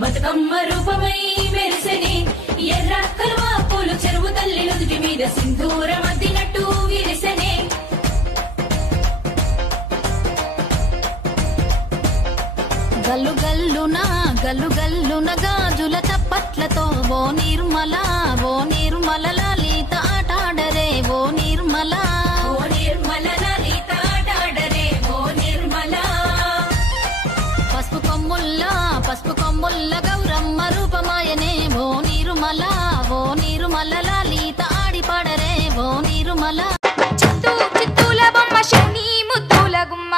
బతుకమ్మ రూపమై మెరిసెని ఎర్ర కలువ పూలు చెరువు తల్లి నుదుటి మీద సింధూరం అద్దినట్టు విరిసెని గల్లు గల్లున గాజుల చప్పట్లతో ఓ నిర్మల లలిత ఆటాడరే ఓ నిర్మల లలిత ఆటాడరే ఓ నిర్మల పసుపు కొమ్ముల్ల గౌరమ్మ రూపమాయనే ఓ నిర్మల లలిత ఆడిపాడరే ఓ నిర్మల చిత్తూల బొమ్మ శని ముద్దుల గుమ్మ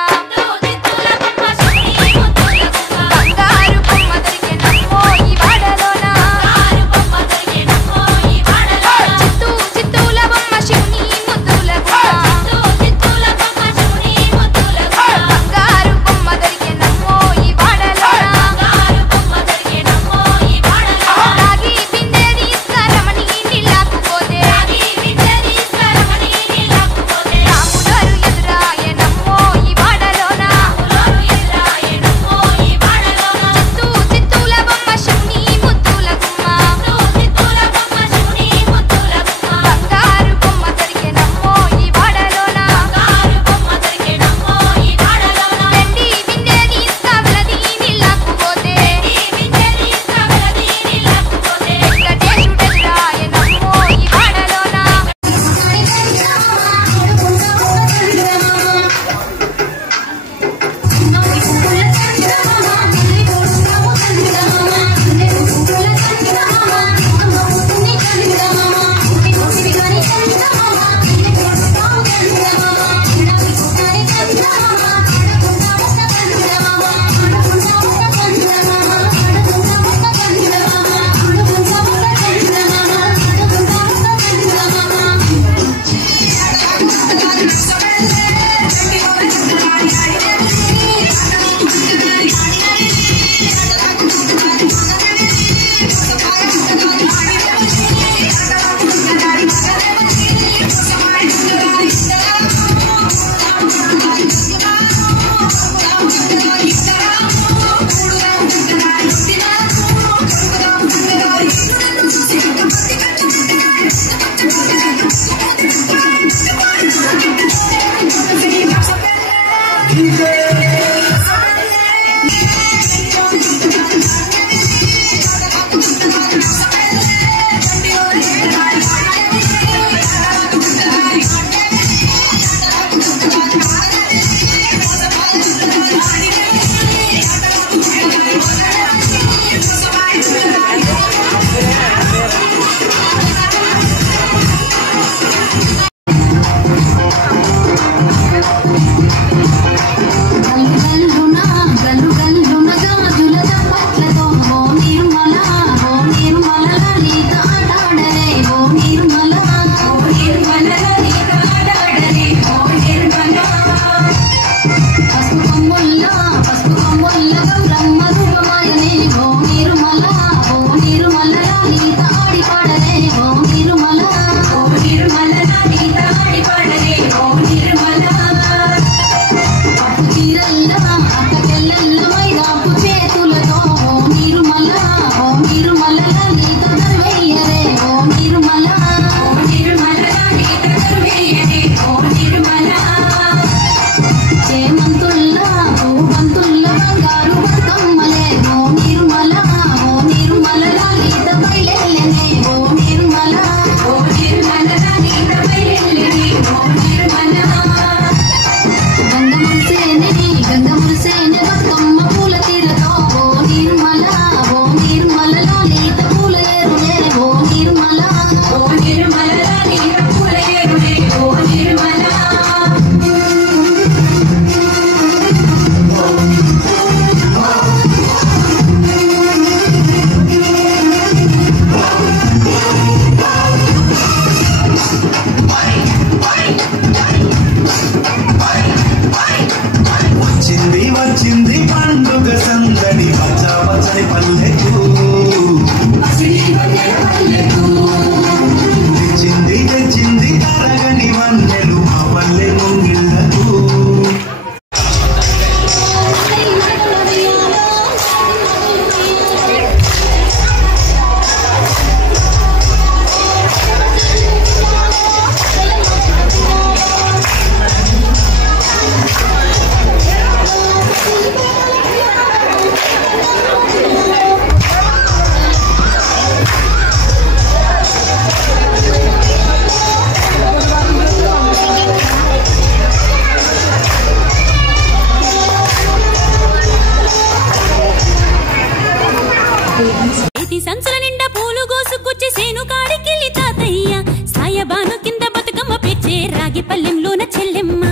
చేతి సంచుల నిండా పూలు గోసుకొచ్చి సేను కాడికెళ్ళి తాతయ్య సాయబాను కింద బతుకమ్మ పేర్చే రాగి పల్లెంలోన చెల్లెమ్మ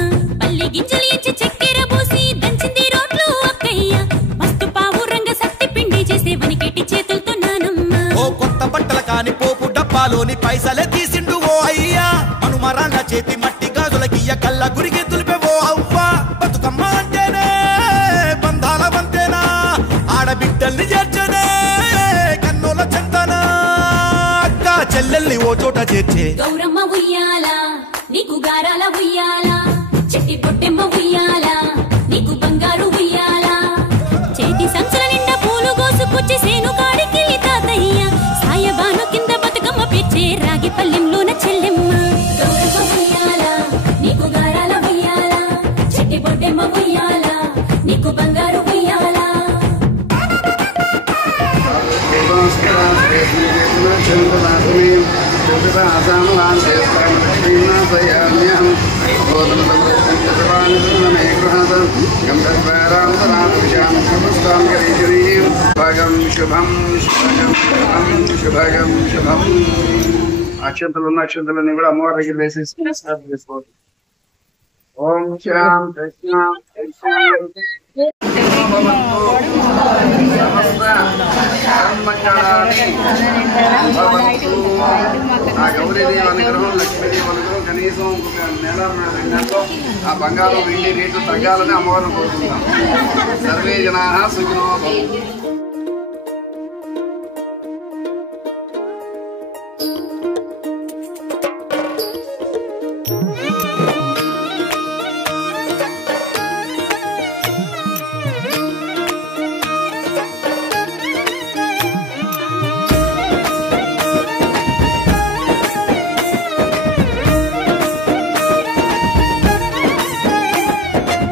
పల్లె గింజలు ఎంచి చక్కెర పోసి దంచింది రోడ్లు అక్కయ్య మస్తు పావు రంగ సత్తి పిండి చేసే వనికెట్టి చేతులతో నానమ్మ ఓ కొత్త బట్టల కాని పోపు డబ్బాలోని పైసలే తీసిండు ఓ అయ్యా మనుమరాళ్ళ చేతి మట్టి గాజులకియ్య కళ్ళ గురిగి తులిపే ఓ అవ్వ బతుకమ్మ అంటేనే బంధాల వంతేనా ఆడబిడ్డల్ని చేర్చనే కన్నుల చెంతనా అక్క చెల్లెల్ని ఓ చోట చేర్చే గౌరమ్మ ఉయ్యాల నీకు గారాల ఉయ్యాల చెట్టి పొట్టెమ్మ ఉయ్యాల నీకు బంగారు ఉయ్యాల చేతి సంచుల నిండా పూలు గోసుకొచ్చి సేను కాడికెళ్ళి తాతయ్య సాయబాను కింద బతుకమ్మ పేర్చే రాగి పల్లెంలోన చెల్లెమ్మ గౌరమ్మ ఉయ్యాల నీకు గారాల ఉయ్యాల చెట్టి పొట్టెమ్మ ఉయ్యాల నీకు బంగారు ఉయ్యాల అక్షంతలు ఉన్న అక్షంతలన్నీ కూడా అమ్మవారి దగ్గర వేసేసి చేసుకోవచ్చు. ఓం శాంతి శాంతి ఆ గౌరీదేవి అనుగ్రహం లక్ష్మీదేవి అనుగ్రహం కనీసం ఒక నెల 2 నెలల్లో ఆ బంగారం వెండి రేట్లు తగ్గాలని అమ్మవారిని కోరుకుంటాం. సర్వే జనా సుఖినో భవంతు.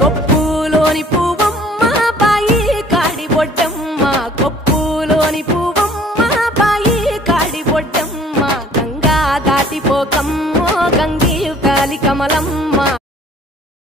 కొప్పులోని పువ్వమ్మ బాయి కాడి బొడ్డమ్మ కొప్పులోని పువ్వమ్మ బాయి కాడి బొడ్డమ్మ గంగా దాటిపోకమ్మో గంగి కాలి కమలమ్మ